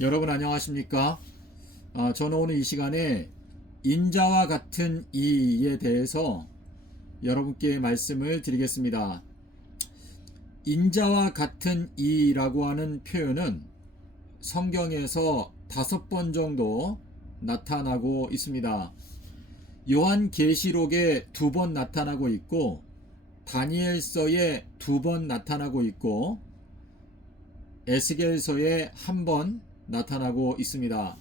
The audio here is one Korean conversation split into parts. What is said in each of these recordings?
여러분 안녕하십니까? 저는 오늘 이 시간에 인자와 같은 이에 대해서 여러분께 말씀을 드리겠습니다. 인자와 같은 이라고 하는 표현은 성경에서 5번 정도 나타나고 있습니다. 요한계시록에 2번 나타나고 있고, 다니엘서에 2번 나타나고 있고, 에스겔서에 1번 나타나고 있습니다.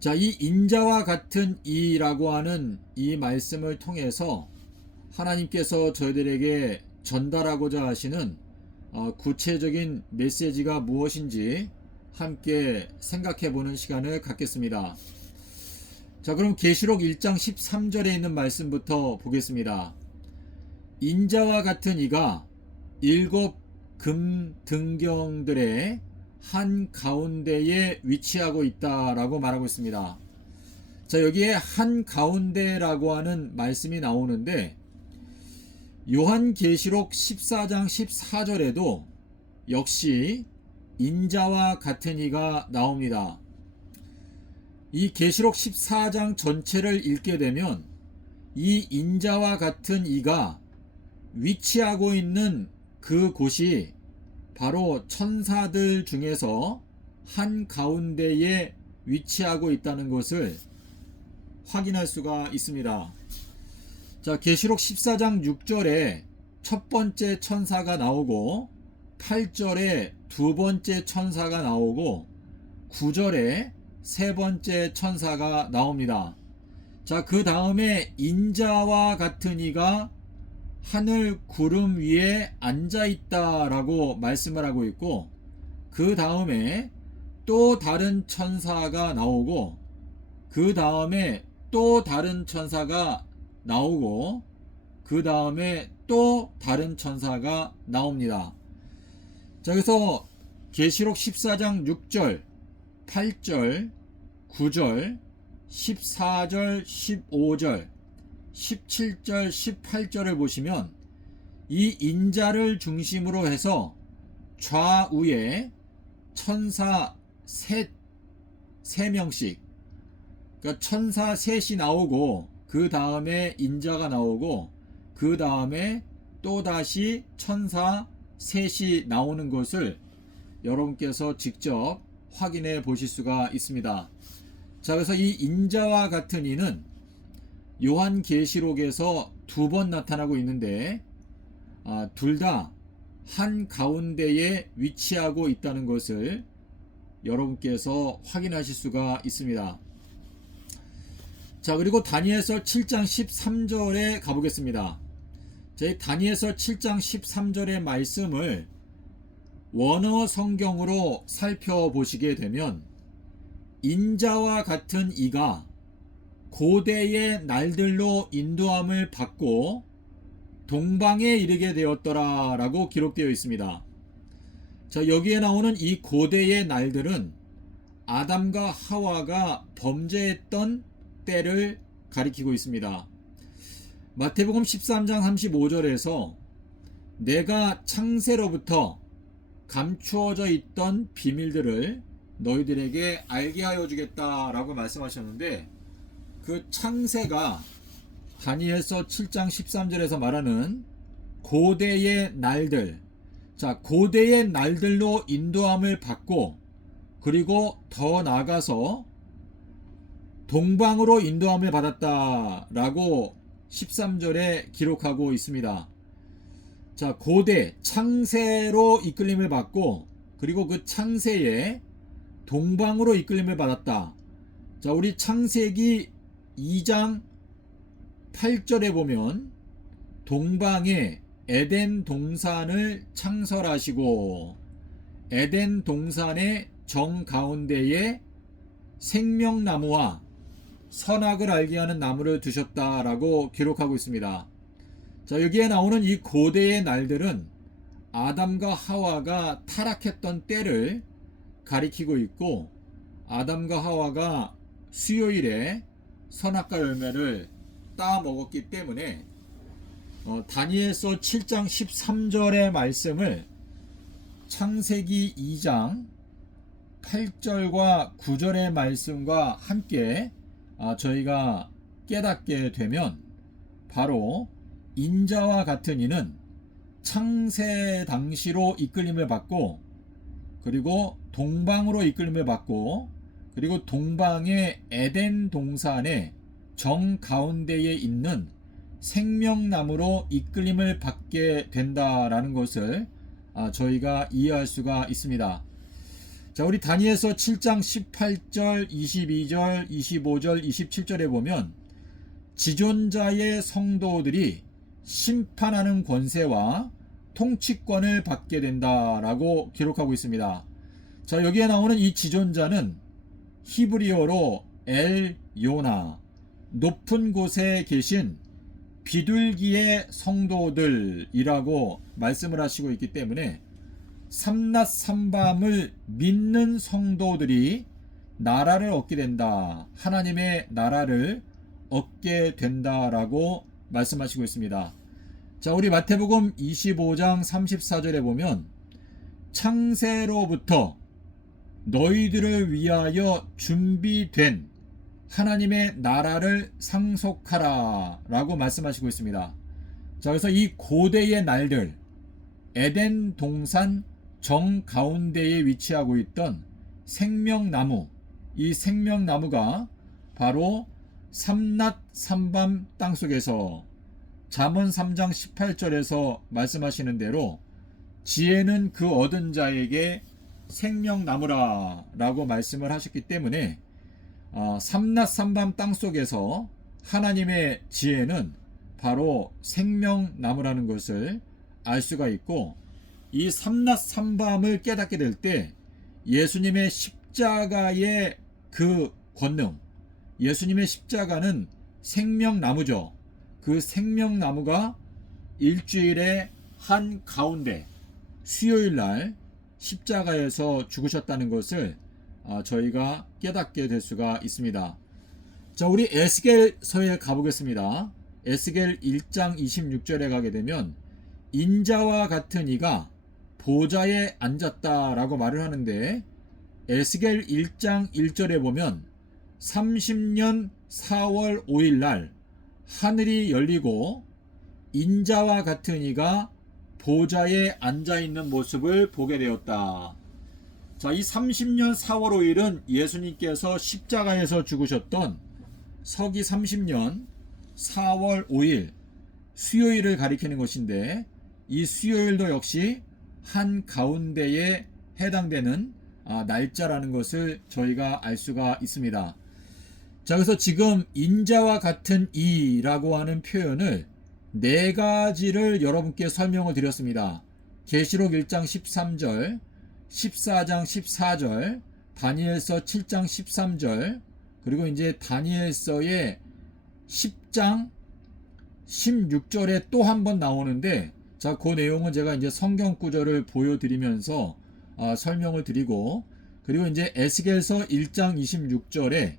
자, 이 인자와 같은 이라고 하는 이 말씀을 통해서 하나님께서 저희들에게 전달하고자 하시는 구체적인 메시지가 무엇인지 함께 생각해 보는 시간을 갖겠습니다. 자, 그럼 계시록 1장 13절에 있는 말씀부터 보겠습니다. 인자와 같은 이가 7 금등경들의 한 가운데에 위치하고 있다라고 말하고 있습니다. 자, 여기에 한 가운데라고 하는 말씀이 나오는데, 요한계시록 14장 14절에도 역시 인자와 같은 이가 나옵니다. 이 계시록 14장 전체를 읽게 되면 이 인자와 같은 이가 위치하고 있는 그 곳이 바로 천사들 중에서 한 가운데에 위치하고 있다는 것을 확인할 수가 있습니다. 자, 계시록 14장 6절에 첫 번째 천사가 나오고, 8절에 두 번째 천사가 나오고, 9절에 세 번째 천사가 나옵니다. 자, 그 다음에 인자와 같은 이가 하늘 구름 위에 앉아있다라고 말씀을 하고 있고, 그 다음에 또 다른 천사가 나오고, 그 다음에 또 다른 천사가 나오고, 그 다음에 또 다른 천사가 나옵니다. 자, 그래서 계시록 14장 6절, 8절, 9절, 14절, 15절, 17절, 18절을 보시면 이 인자를 중심으로 해서 좌우에 천사 세 명씩, 그러니까 천사 셋이 나오고, 그 다음에 인자가 나오고, 그 다음에 또다시 천사 셋이 나오는 것을 여러분께서 직접 확인해 보실 수가 있습니다. 자, 그래서 이 인자와 같은 이는 요한계시록에서 2번 나타나고 있는데, 둘 다 한 가운데에 위치하고 있다는 것을 여러분께서 확인하실 수가 있습니다. 자, 그리고 다니엘서 7장 13절에 가보겠습니다. 저희 다니엘서 7장 13절의 말씀을 원어 성경으로 살펴보시게 되면, 인자와 같은 이가 고대의 날들로 인도함을 받고 동방에 이르게 되었더라 라고 기록되어 있습니다. 자, 여기에 나오는 이 고대의 날들은 아담과 하와가 범죄했던 때를 가리키고 있습니다. 마태복음 13장 35절에서 내가 창세로부터 감추어져 있던 비밀들을 너희들에게 알게 하여 주겠다라고 말씀하셨는데, 그 창세가 다니엘서 7장 13절에서 말하는 고대의 날들, 자, 고대의 날들로 인도함을 받고, 그리고 더 나아가서 동방으로 인도함을 받았다라고 13절에 기록하고 있습니다. 자, 고대 창세로 이끌림을 받고, 그리고 그 창세에 동방으로 이끌림을 받았다. 자, 우리 창세기 2장 8절에 보면 동방에 에덴 동산을 창설하시고 에덴 동산의 정가운데에 생명나무와 선악을 알게 하는 나무를 두셨다라고 기록하고 있습니다. 자, 여기에 나오는 이 고대의 날들은 아담과 하와가 타락했던 때를 가리키고 있고, 아담과 하와가 수요일에 선악과 열매를 따 먹었기 때문에 다니엘서 7장 13절의 말씀을 창세기 2장 8절과 9절의 말씀과 함께 저희가 깨닫게 되면 바로 인자와 같은 이는 창세 당시로 이끌림을 받고 그리고 동방으로 이끌림을 받고 그리고 동방의 에덴 동산의 정 가운데에 있는 생명나무로 이끌림을 받게 된다라는 것을 저희가 이해할 수가 있습니다. 자, 우리 다니엘서 7장 18절, 22절, 25절, 27절에 보면 지존자의 성도들이 심판하는 권세와 통치권을 받게 된다라고 기록하고 있습니다. 자, 여기에 나오는 이 지존자는 히브리어로 엘 요나, 높은 곳에 계신 비둘기의 성도들이라고 말씀을 하시고 있기 때문에 삼낮 삼밤을 믿는 성도들이 나라를 얻게 된다. 하나님의 나라를 얻게 된다라고 말씀하시고 있습니다. 자, 우리 마태복음 25장 34절에 보면 창세로부터 너희들을 위하여 준비된 하나님의 나라를 상속하라 라고 말씀하시고 있습니다. 자, 그래서 이 고대의 날들, 에덴 동산 정 가운데에 위치하고 있던 생명나무, 이 생명나무가 바로 삼낮 삼밤 땅속에서 잠언 3장 18절에서 말씀하시는 대로 지혜는 그 얻은 자에게 생명나무라 라고 말씀을 하셨기 때문에 삼낮 삼밤 땅속에서 하나님의 지혜는 바로 생명나무라는 것을 알 수가 있고, 이 삼낮 삼밤을 깨닫게 될 때 예수님의 십자가의 그 권능, 예수님의 십자가는 생명나무죠. 그 생명나무가 일주일의 한 가운데 수요일날 십자가에서 죽으셨다는 것을 저희가 깨닫게 될 수가 있습니다. 자, 우리 에스겔서에 가보겠습니다. 에스겔 1장 26절에 가게 되면 인자와 같은 이가 보좌에 앉았다라고 말을 하는데, 에스겔 1장 1절에 보면 30년 4월 5일 날 하늘이 열리고 인자와 같은 이가 보좌에 앉아있는 모습을 보게 되었다. 자, 이 30년 4월 5일은 예수님께서 십자가에서 죽으셨던 서기 30년 4월 5일 수요일을 가리키는 것인데, 이 수요일도 역시 한 가운데에 해당되는 날짜라는 것을 저희가 알 수가 있습니다. 자, 그래서 지금 인자와 같은 이라고 하는 표현을 네 가지를 여러분께 설명을 드렸습니다. 계시록 1장 13절, 14장 14절, 다니엘서 7장 13절, 그리고 이제 다니엘서의 10장 16절에 또 한 번 나오는데, 자, 그 내용은 제가 이제 성경 구절을 보여드리면서 설명을 드리고, 그리고 이제 에스겔서 1장 26절에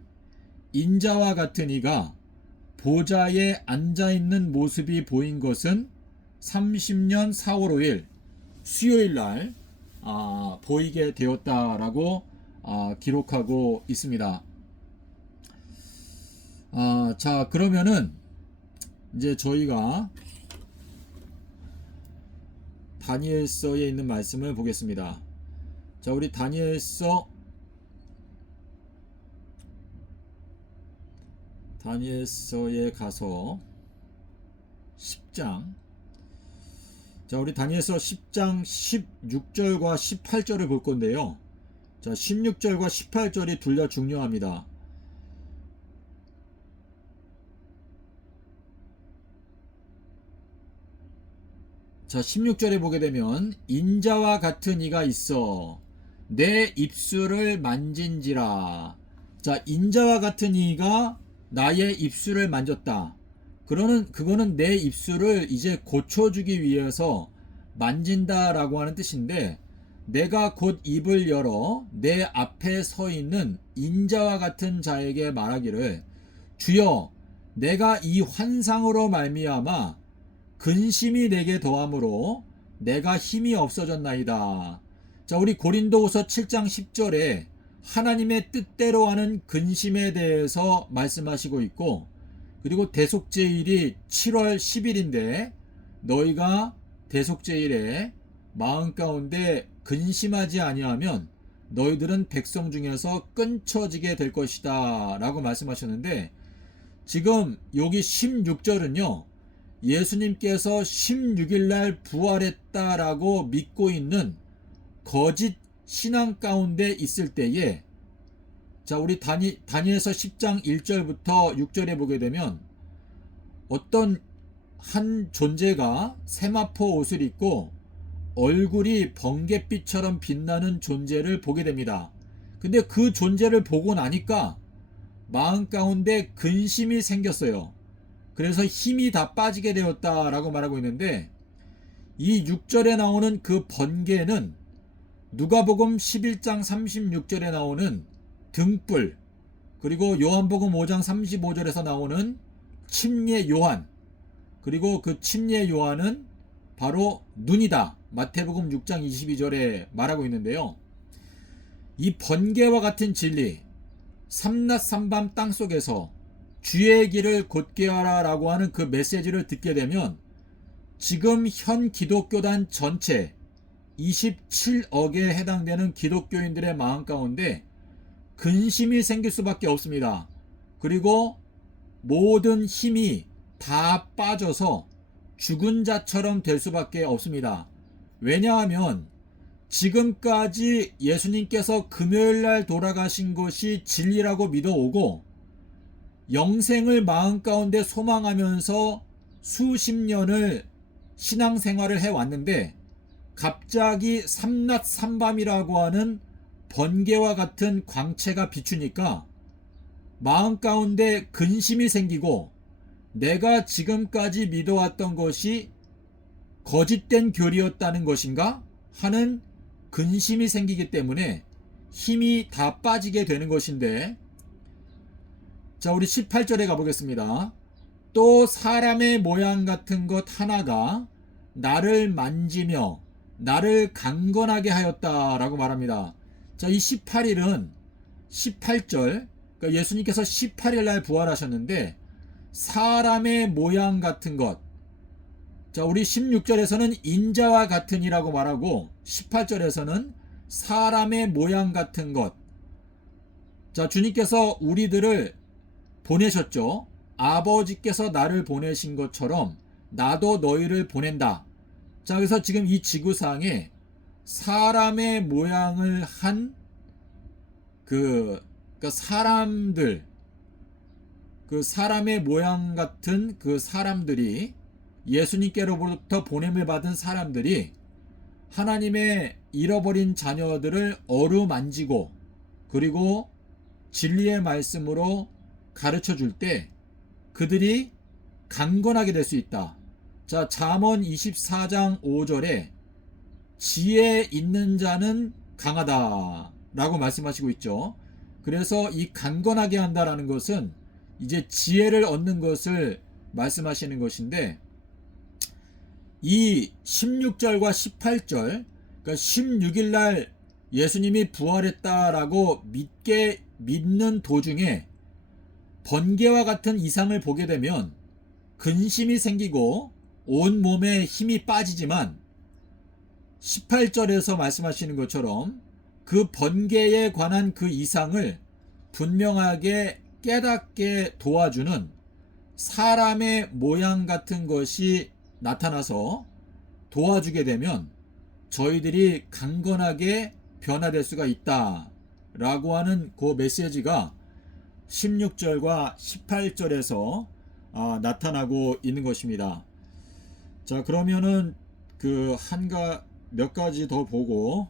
인자와 같은 이가 보좌에 앉아있는 모습이 보인 것은 30년 4월 5일 수요일 날 보이게 되었다라고 기록하고 있습니다. 자, 그러면은 이제 저희가 다니엘서에 있는 말씀을 보겠습니다. 자, 우리 다니엘서에 가서 10장, 자, 우리 다니엘서 10장 16절과 18절을 볼 건데요. 자, 16절과 18절이 둘 다 중요합니다. 자, 16절에 보게 되면 인자와 같은 이가 있어 내 입술을 만진지라. 자, 인자와 같은 이가 나의 입술을 만졌다. 그거는 내 입술을 이제 고쳐주기 위해서 만진다라고 하는 뜻인데, 내가 곧 입을 열어 내 앞에 서 있는 인자와 같은 자에게 말하기를, 주여, 내가 이 환상으로 말미암아 근심이 내게 더함으로 내가 힘이 없어졌나이다. 자, 우리 고린도후서 7장 10절에 하나님의 뜻대로 하는 근심에 대해서 말씀하시고 있고, 그리고 대속죄일이 7월 10일인데 너희가 대속죄일에 마음 가운데 근심하지 아니하면 너희들은 백성 중에서 끊쳐지게 될 것이다 라고 말씀하셨는데, 지금 여기 16절은요 예수님께서 16일날 부활했다라고 믿고 있는 거짓 신앙 가운데 있을 때에, 자 우리 다니엘서 10장 1절부터 6절에 보게 되면 어떤 한 존재가 세마포 옷을 입고 얼굴이 번갯빛처럼 빛나는 존재를 보게 됩니다. 근데 그 존재를 보고 나니까 마음 가운데 근심이 생겼어요. 그래서 힘이 다 빠지게 되었다라고 말하고 있는데, 이 6절에 나오는 그 번개는 누가복음 11장 36절에 나오는 등불, 그리고 요한복음 5장 35절에서 나오는 침례 요한, 그리고 그 침례 요한은 바로 눈이다. 마태복음 6장 22절에 말하고 있는데요. 이 번개와 같은 진리, 삼낮 삼밤 땅속에서 주의 길을 곧게 하라 라고 하는 그 메시지를 듣게 되면 지금 현 기독교단 전체 27억에 해당되는 기독교인들의 마음 가운데 근심이 생길 수밖에 없습니다. 그리고 모든 힘이 다 빠져서 죽은 자처럼 될 수밖에 없습니다. 왜냐하면 지금까지 예수님께서 금요일날 돌아가신 것이 진리라고 믿어오고 영생을 마음 가운데 소망하면서 수십 년을 신앙생활을 해왔는데, 갑자기 삼낮 삼밤이라고 하는 번개와 같은 광채가 비추니까 마음 가운데 근심이 생기고, 내가 지금까지 믿어왔던 것이 거짓된 교리였다는 것인가 하는 근심이 생기기 때문에 힘이 다 빠지게 되는 것인데, 자 우리 18절에 가보겠습니다. 또 사람의 모양 같은 것 하나가 나를 만지며 나를 강건하게 하였다라고 말합니다. 자, 이 18일은 18절, 그러니까 예수님께서 18일 날 부활하셨는데 사람의 모양 같은 것, 자 우리 16절에서는 인자와 같은 이라고 말하고 18절에서는 사람의 모양 같은 것. 자 주님께서 우리들을 보내셨죠. 아버지께서 나를 보내신 것처럼 나도 너희를 보낸다. 자 그래서 지금 이 지구상에 사람의 모양을 한 그러니까 사람들, 그 사람의 모양 같은 그 사람들이, 예수님께로부터 보냄을 받은 사람들이 하나님의 잃어버린 자녀들을 어루만지고 그리고 진리의 말씀으로 가르쳐 줄 때 그들이 강건하게 될 수 있다. 자, 잠언 24장 5절에 지혜 있는 자는 강하다 라고 말씀하시고 있죠. 그래서 이 강건하게 한다라는 것은 이제 지혜를 얻는 것을 말씀하시는 것인데, 이 16절과 18절, 그러니까 16일 날 예수님이 부활했다라고 믿는 도중에 번개와 같은 이상을 보게 되면 근심이 생기고 온 몸에 힘이 빠지지만, 18절에서 말씀하시는 것처럼 그 번개에 관한 그 이상을 분명하게 깨닫게 도와주는 사람의 모양 같은 것이 나타나서 도와주게 되면 저희들이 강건하게 변화될 수가 있다 라고 하는 그 메시지가 16절과 18절에서 나타나고 있는 것입니다. 자 그러면은 몇 가지 더 보고,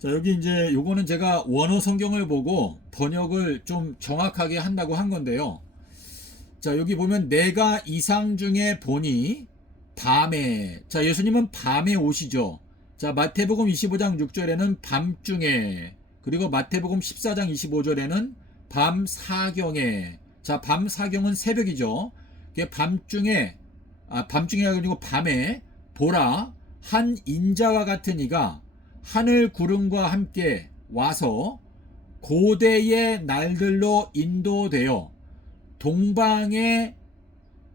자 여기 이제 요거는 제가 원어 성경을 보고 번역을 좀 정확하게 한다고 한 건데요. 자 여기 보면 내가 이상 중에 보니 밤에, 자 예수님은 밤에 오시죠. 자 마태복음 25장 6절에는 밤중에, 그리고 마태복음 14장 25절에는 밤 사경에, 자 밤 사경은 새벽이죠. 밤중에 아니고 밤에 보라 한 인자와 같은 이가 하늘 구름과 함께 와서 고대의 날들로 인도되어 동방에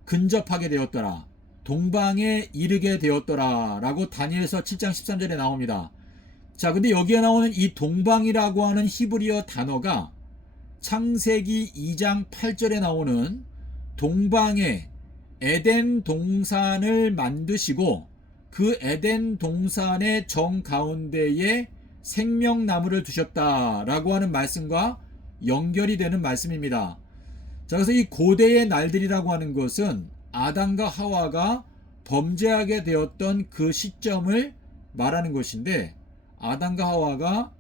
근접하게 되었더라. 동방에 이르게 되었더라 라고 다니엘서 7장 13절에 나옵니다. 자, 근데 여기에 나오는 이 동방이라고 하는 히브리어 단어가 창세기 2장 8절에 나오는 동방에 에덴 동산을 만드시고 그 에덴 동산의 정가운데에 생명나무를 두셨다라고 하는 말씀과 연결이 되는 말씀입니다. 자, 그래서 이 고대의 날들이라고 하는 것은 아담과 하와가 범죄하게 되었던 그 시점을 말하는 것인데, 아담과 하와가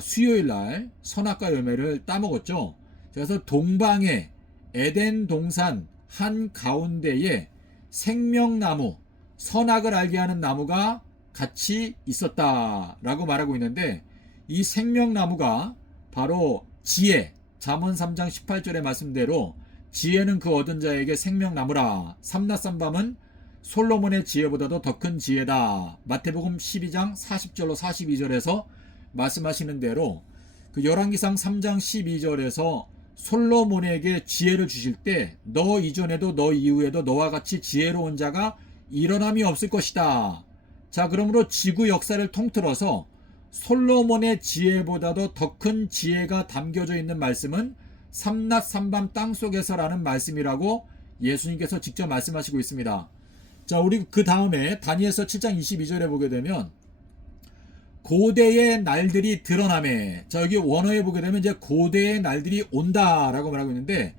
수요일 날 선악과 열매를 따먹었죠. 그래서 동방에 에덴 동산 한 가운데에 생명나무, 선악을 알게 하는 나무가 같이 있었다라고 말하고 있는데, 이 생명나무가 바로 지혜, 잠언 3장 18절의 말씀대로 지혜는 그 얻은 자에게 생명나무라. 삼낫삼밤은 솔로몬의 지혜보다도 더 큰 지혜다. 마태복음 12장 40절로 42절에서 말씀하시는 대로 그 열왕기상 3장 12절에서 솔로몬에게 지혜를 주실 때 너 이전에도 너 이후에도 너와 같이 지혜로운 자가 일어남이 없을 것이다. 자, 그러므로 지구 역사를 통틀어서 솔로몬의 지혜보다도 더 큰 지혜가 담겨져 있는 말씀은 삼낮 삼밤 땅속에서라는 말씀이라고 예수님께서 직접 말씀하시고 있습니다. 자, 우리 그 다음에 다니엘서 7장 22절에 보게 되면 고대의 날들이 드러나매. 자, 여기 원어에 보게 되면 이제 고대의 날들이 온다라고 말하고 있는데,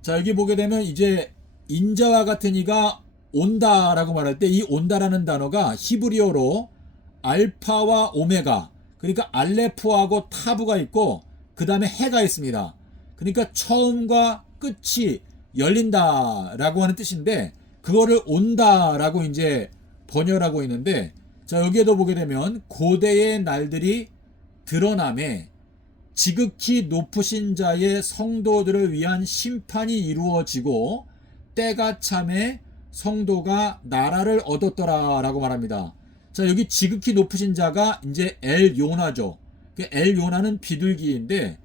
자, 여기 보게 되면 이제 인자와 같은 이가 온다라고 말할 때 이 온다라는 단어가 히브리어로 알파와 오메가, 그러니까 알레프하고 타브가 있고 그 다음에 해가 있습니다. 그러니까 처음과 끝이 열린다라고 하는 뜻인데, 그거를 온다라고 이제 번역하고 있는데, 자, 여기에도 보게 되면 고대의 날들이 드러남에 지극히 높으신 자의 성도들을 위한 심판이 이루어지고 때가 참에 성도가 나라를 얻었더라라고 말합니다. 자, 여기 지극히 높으신 자가 이제 엘 요나죠. 엘 요나는 비둘기인데,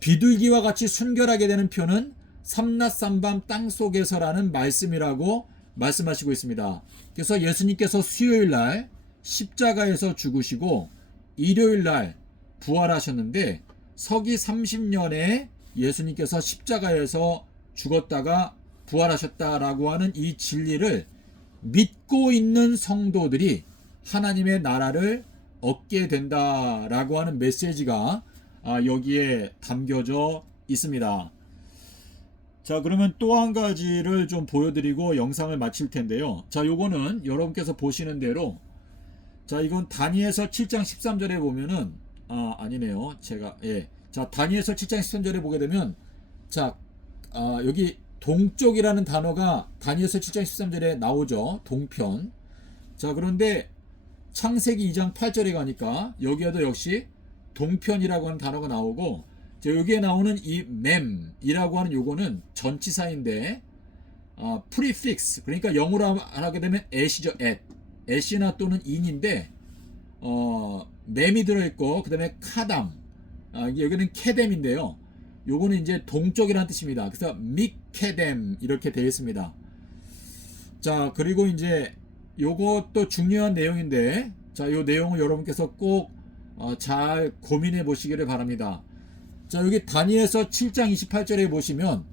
비둘기와 같이 순결하게 되는 표는 삼낮 삼밤 땅속에서라는 말씀이라고 말씀하시고 있습니다. 그래서 예수님께서 수요일 날 십자가에서 죽으시고 일요일 날 부활하셨는데, 서기 30년에 예수님께서 십자가에서 죽었다가 부활하셨다라고 하는 이 진리를 믿고 있는 성도들이 하나님의 나라를 얻게 된다라고 하는 메시지가 여기에 담겨져 있습니다. 자, 그러면 또 한 가지를 좀 보여드리고 영상을 마칠 텐데요. 자, 요거는 여러분께서 보시는 대로, 자, 이건 다니엘서 7장 13절에 보면은 아니네요. 자, 다니엘서 7장 13절에 보게 되면, 자, 여기 동쪽이라는 단어가 다니엘서 7장 13절에 나오죠. 동편. 자, 그런데 창세기 2장 8절에 가니까 여기에도 역시 동편이라고 하는 단어가 나오고, 여기에 나오는 이 맴이라고 하는 요거는 전치사인데, 프리픽스, 그러니까 영어로 하게 되면 at이죠. at이나 또는 in인데, 맴이 들어있고, 그 다음에 카담, 여기는 케뎀인데요. 요거는 이제 동쪽이라는 뜻입니다. 그래서 미케뎀 이렇게 되어 있습니다. 자, 그리고 이제 요것도 중요한 내용인데, 자, 요 내용을 여러분께서 꼭 잘 고민해 보시기를 바랍니다. 자, 여기 다니엘서 7장 28절에 보시면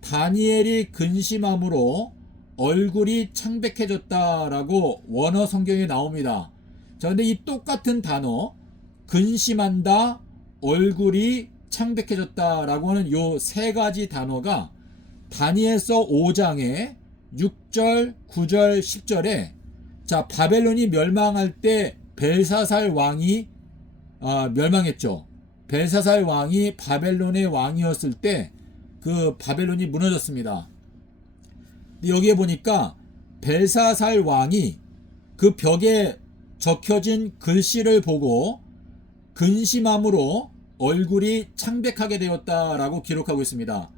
다니엘이 근심함으로 얼굴이 창백해졌다라고 원어 성경에 나옵니다. 자, 근데 이 똑같은 단어 근심한다, 얼굴이 창백해졌다라고 하는 요 세 가지 단어가 다니엘서 5장에 6절, 9절, 10절에 자, 바벨론이 멸망할 때 벨사살 왕이 멸망했죠. 벨사살 왕이 바벨론의 왕이었을 때 그 바벨론이 무너졌습니다. 근데 여기에 보니까 벨사살 왕이 그 벽에 적혀진 글씨를 보고 근심함으로 얼굴이 창백하게 되었다라고 기록하고 있습니다.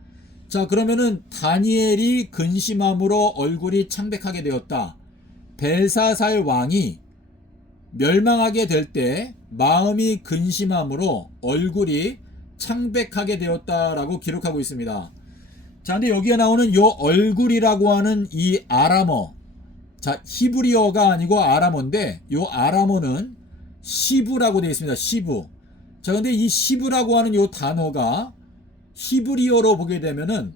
자, 그러면은 다니엘이 근심함으로 얼굴이 창백하게 되었다. 벨사살 왕이 멸망하게 될 때 마음이 근심함으로 얼굴이 창백하게 되었다라고 기록하고 있습니다. 자, 근데 여기에 나오는 요 얼굴이라고 하는 이 아람어, 자, 히브리어가 아니고 아람어인데 요 아람어는 시브라고 되어 있습니다. 시브. 자, 근데 이 시브라고 하는 요 단어가 히브리어로 보게 되면은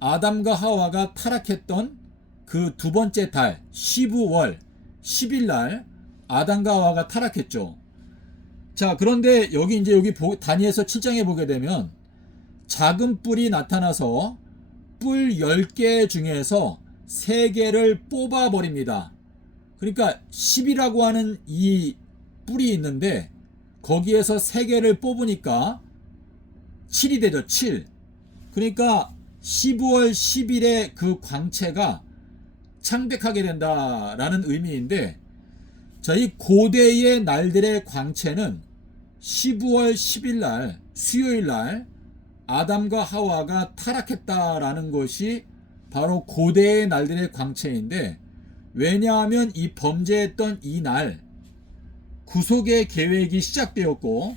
아담과 하와가 타락했던 그 두 번째 달 시브월 10일 날 아담과 하와가 타락했죠. 자, 그런데 여기 다니엘서 7장에 보게 되면 작은 뿔이 나타나서 뿔 10개 중에서 3개를 뽑아 버립니다. 그러니까 10이라고 하는 이 뿔이 있는데 거기에서 3개를 뽑으니까 7이 되죠. 7. 그러니까 12월 10일에 그 광채가 창백하게 된다라는 의미인데, 자, 이 고대의 날들의 광채는 12월 10일 날 수요일 날 아담과 하와가 타락했다라는 것이 바로 고대의 날들의 광채인데, 왜냐하면 이 범죄했던 이 날 구속의 계획이 시작되었고,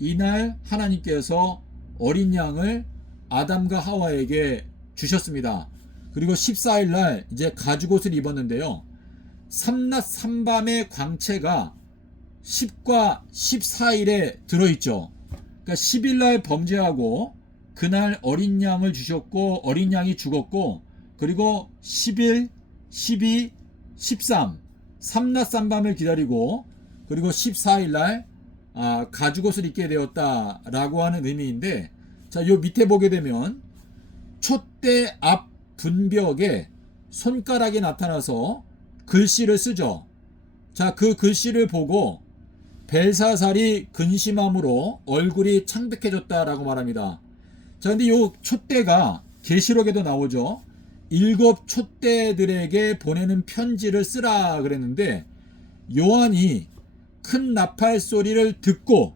이날 하나님께서 어린 양을 아담과 하와에게 주셨습니다. 그리고 14일 날 이제 가죽옷을 입었는데요. 삼낮 삼밤의 광채가 10과 14일에 들어있죠. 그러니까 10일 날 범죄하고 그날 어린 양을 주셨고 어린 양이 죽었고, 그리고 11, 12, 13 삼낮 삼밤을 기다리고, 그리고 14일 날 가죽옷을 입게 되었다라고 하는 의미인데, 자, 요 밑에 보게 되면 촛대 앞 분벽에 손가락이 나타나서 글씨를 쓰죠. 자, 그 글씨를 보고 벨사살이 근심함으로 얼굴이 창백해졌다라고 말합니다. 자, 근데 요 촛대가 계시록에도 나오죠. 7 촛대들에게 보내는 편지를 쓰라 그랬는데, 요한이 큰 나팔 소리를 듣고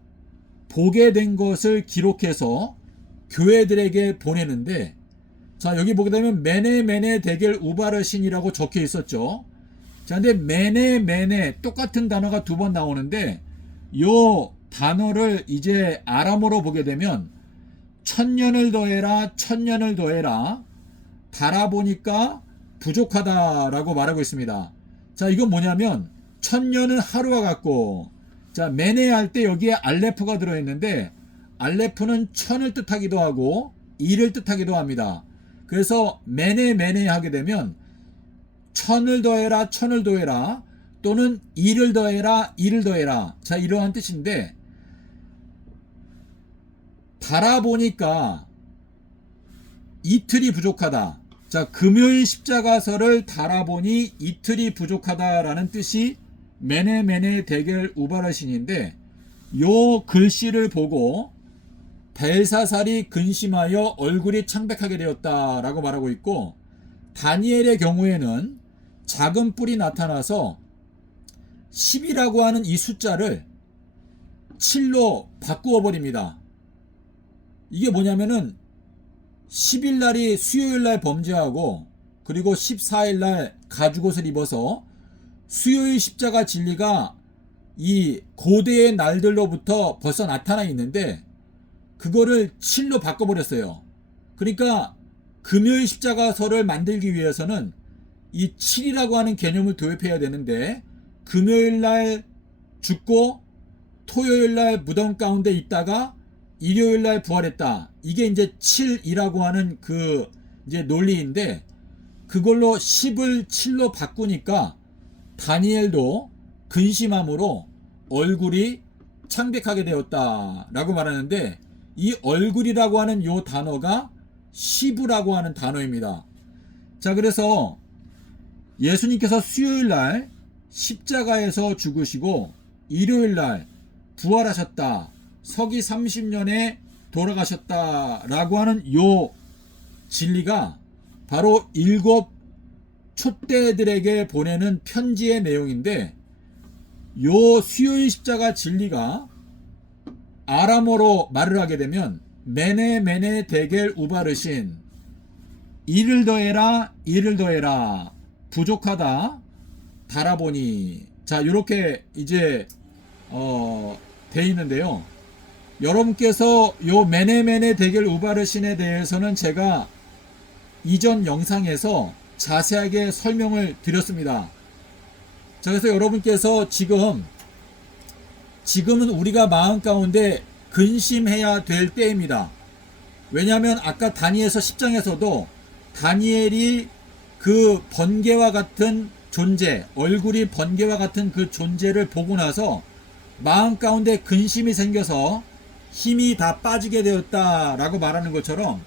보게 된 것을 기록해서 교회들에게 보내는데, 자, 여기 보게 되면 메네 데겔 우바르신이라고 적혀 있었죠. 자, 근데 메네 똑같은 단어가 2번 나오는데, 요 단어를 이제 아람어로 보게 되면 천년을 더해라, 천년을 더해라, 달아보니까 부족하다라고 말하고 있습니다. 자, 이건 뭐냐면 천년은 하루와 같고, 자, 메네 할 때 여기에 알레프가 들어있는데, 알레프는 천을 뜻하기도 하고 일을 뜻하기도 합니다. 그래서 메네 하게 되면 천을 더해라, 천을 더해라, 또는 일을 더해라, 일을 더해라. 자, 이러한 뜻인데, 달아보니까 이틀이 부족하다. 자, 금요일 십자가서를 달아보니 이틀이 부족하다라는 뜻이 메네 데겔 우바르신인데, 요 글씨를 보고 벨사살이 근심하여 얼굴이 창백하게 되었다라고 말하고 있고, 다니엘의 경우에는 작은 뿔이 나타나서 10이라고 하는 이 숫자를 7로 바꾸어 버립니다. 이게 뭐냐면은 10일 날이 수요일 날 범죄하고, 그리고 14일 날 가죽옷을 입어서 수요일 십자가 진리가 이 고대의 날들로부터 벌써 나타나 있는데, 그거를 7로 바꿔버렸어요. 그러니까 금요일 십자가서를 만들기 위해서는 이 7이라고 하는 개념을 도입해야 되는데, 금요일 날 죽고 토요일 날 무덤 가운데 있다가 일요일 날 부활했다. 이게 이제 7이라고 하는 그 이제 논리인데, 그걸로 10을 7로 바꾸니까 다니엘도 근심함으로 얼굴이 창백하게 되었다라고 말하는데, 이 얼굴이라고 하는 요 단어가 시브라고 하는 단어입니다. 자, 그래서 예수님께서 수요일 날 십자가에서 죽으시고 일요일 날 부활하셨다, 서기 30년에 돌아가셨다라고 하는 요 진리가 바로 7 촛대들에게 보내는 편지의 내용인데, 요 수요일 십자가 진리가 아람어로 말을 하게 되면 메네 데겔 우바르신, 일을 더해라, 일을 더해라, 부족하다, 달아보니. 자, 요렇게 이제 돼 있는데요. 여러분께서 요 메네메네 대결 우바르신에 대해서는 제가 이전 영상에서 자세하게 설명을 드렸습니다. 자, 그래서 여러분께서 지금은 우리가 마음 가운데 근심해야 될 때입니다. 왜냐하면 아까 다니엘서 10장에서도 다니엘이 그 번개와 같은 존재, 얼굴이 번개와 같은 그 존재를 보고 나서 마음 가운데 근심이 생겨서 힘이 다 빠지게 되었다라고 말하는 것처럼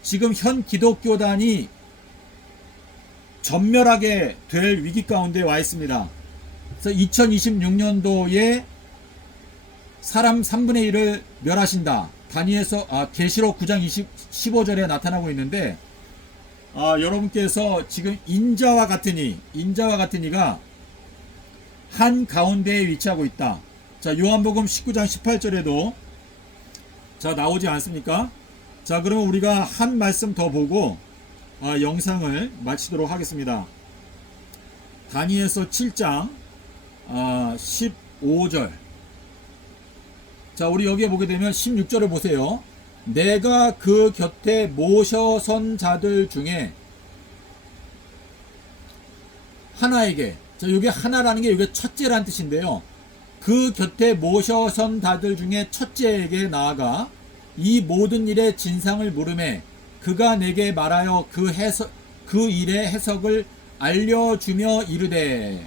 지금 현 기독교단이 전멸하게 될 위기 가운데 와 있습니다. 그래서 2026년도에 사람 3분의 1을 멸하신다. 다니엘서 계시록 9장 15절에 나타나고 있는데 여러분께서 지금 인자와 같은 이가 한 가운데에 위치하고 있다. 자, 요한복음 19장 18절에도 자 나오지 않습니까? 자, 그러면 우리가 한 말씀 더 보고 영상을 마치도록 하겠습니다. 다니엘서 7장 15절. 자, 우리 여기에 보게 되면 16절을 보세요. 내가 그 곁에 모셔선 자들 중에 하나에게, 자, 요게 하나라는 게 요게 첫째란 뜻인데요. 그 곁에 모셔선 자들 중에 첫째에게 나아가 이 모든 일의 진상을 물으매 그가 내게 말하여 그 일의 해석을 알려주며 이르되.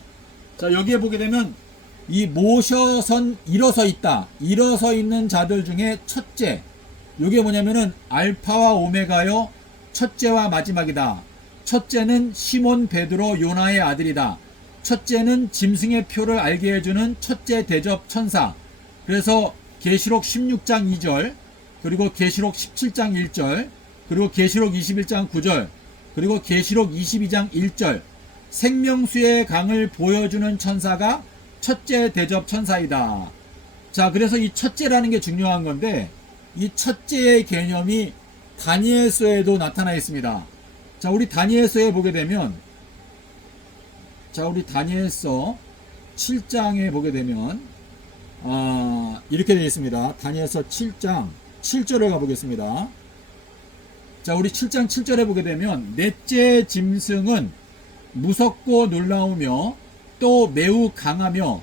자, 여기에 보게 되면 이 모셔선 일어서 있는 자들 중에 첫째, 요게 뭐냐면은 알파와 오메가요, 첫째와 마지막이다. 첫째는 시몬 베드로 요나의 아들이다. 첫째는 짐승의 표를 알게 해주는 첫째 대접 천사. 그래서 계시록 16장 2절, 그리고 계시록 17장 1절, 그리고 계시록 21장 9절, 그리고 계시록 22장 1절, 생명수의 강을 보여주는 천사가 첫째 대접 천사이다. 자, 그래서 이 첫째라는 게 중요한 건데 이 첫째의 개념이 다니엘서에도 나타나 있습니다. 자, 우리 다니엘서에 보게 되면, 자, 우리 다니엘서 7장에 보게 되면 이렇게 되어 있습니다. 다니엘서 7장 7절을 가보겠습니다. 자, 우리 7장 7절에 보게 되면 넷째 짐승은 무섭고 놀라우며 또 매우 강하며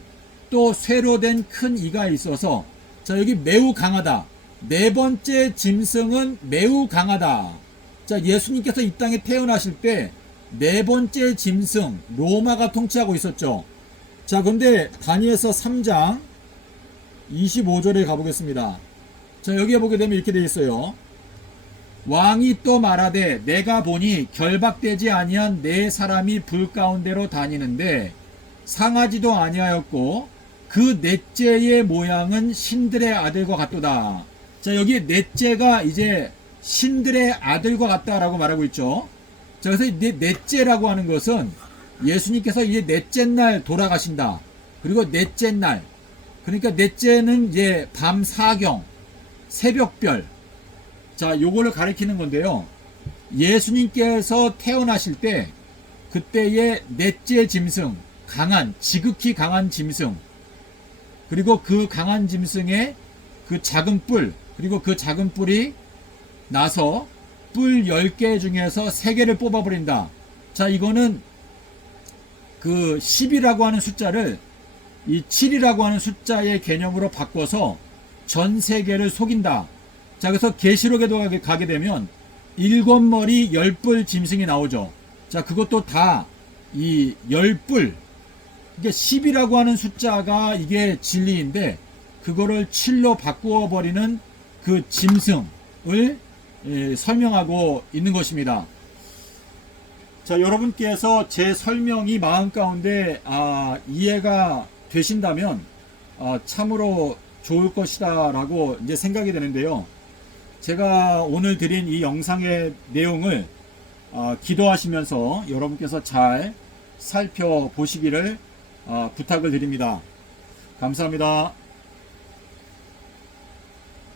또 쇠로 된 큰 이가 있어서, 자, 여기 매우 강하다. 네 번째 짐승은 매우 강하다. 자, 예수님께서 이 땅에 태어나실 때 네 번째 짐승 로마가 통치하고 있었죠. 자, 그런데 다니엘서 3장 25절에 가보겠습니다. 자, 여기에 보게 되면 이렇게 되어 있어요. 왕이 또 말하되 내가 보니 결박되지 아니한 네 사람이 불 가운데로 다니는데 상하지도 아니하였고 그 넷째의 모양은 신들의 아들과 같도다. 자, 여기 넷째가 이제 신들의 아들과 같다라고 말하고 있죠. 자, 그래서 이 넷째라고 하는 것은 예수님께서 이제 넷째 날 돌아가신다. 그리고 넷째 날, 그러니까 넷째는 이제 밤 사경, 새벽별. 자, 요거를 가리키는 건데요. 예수님께서 태어나실 때 그때의 넷째 짐승, 지극히 강한 짐승, 그리고 그 강한 짐승의 그 작은 뿔, 그리고 그 작은 뿔이 나서 뿔 10개 중에서 3개를 뽑아버린다. 자, 이거는 그 10이라고 하는 숫자를 이 7이라고 하는 숫자의 개념으로 바꿔서 전 세계를 속인다. 자, 그래서 계시록에도 가게 되면 7머리 10뿔 짐승이 나오죠. 자, 그것도 다 이 10뿔, 이게 10이라고 하는 숫자가 이게 진리인데 그거를 7로 바꾸어 버리는 그 짐승을 설명하고 있는 것입니다. 자, 여러분께서 제 설명이 마음 가운데 이해가 되신다면 참으로 좋을 것이다 라고 이제 생각이 되는데요. 제가 오늘 드린 이 영상의 내용을 기도하시면서 여러분께서 잘 살펴보시기를 부탁을 드립니다. 감사합니다.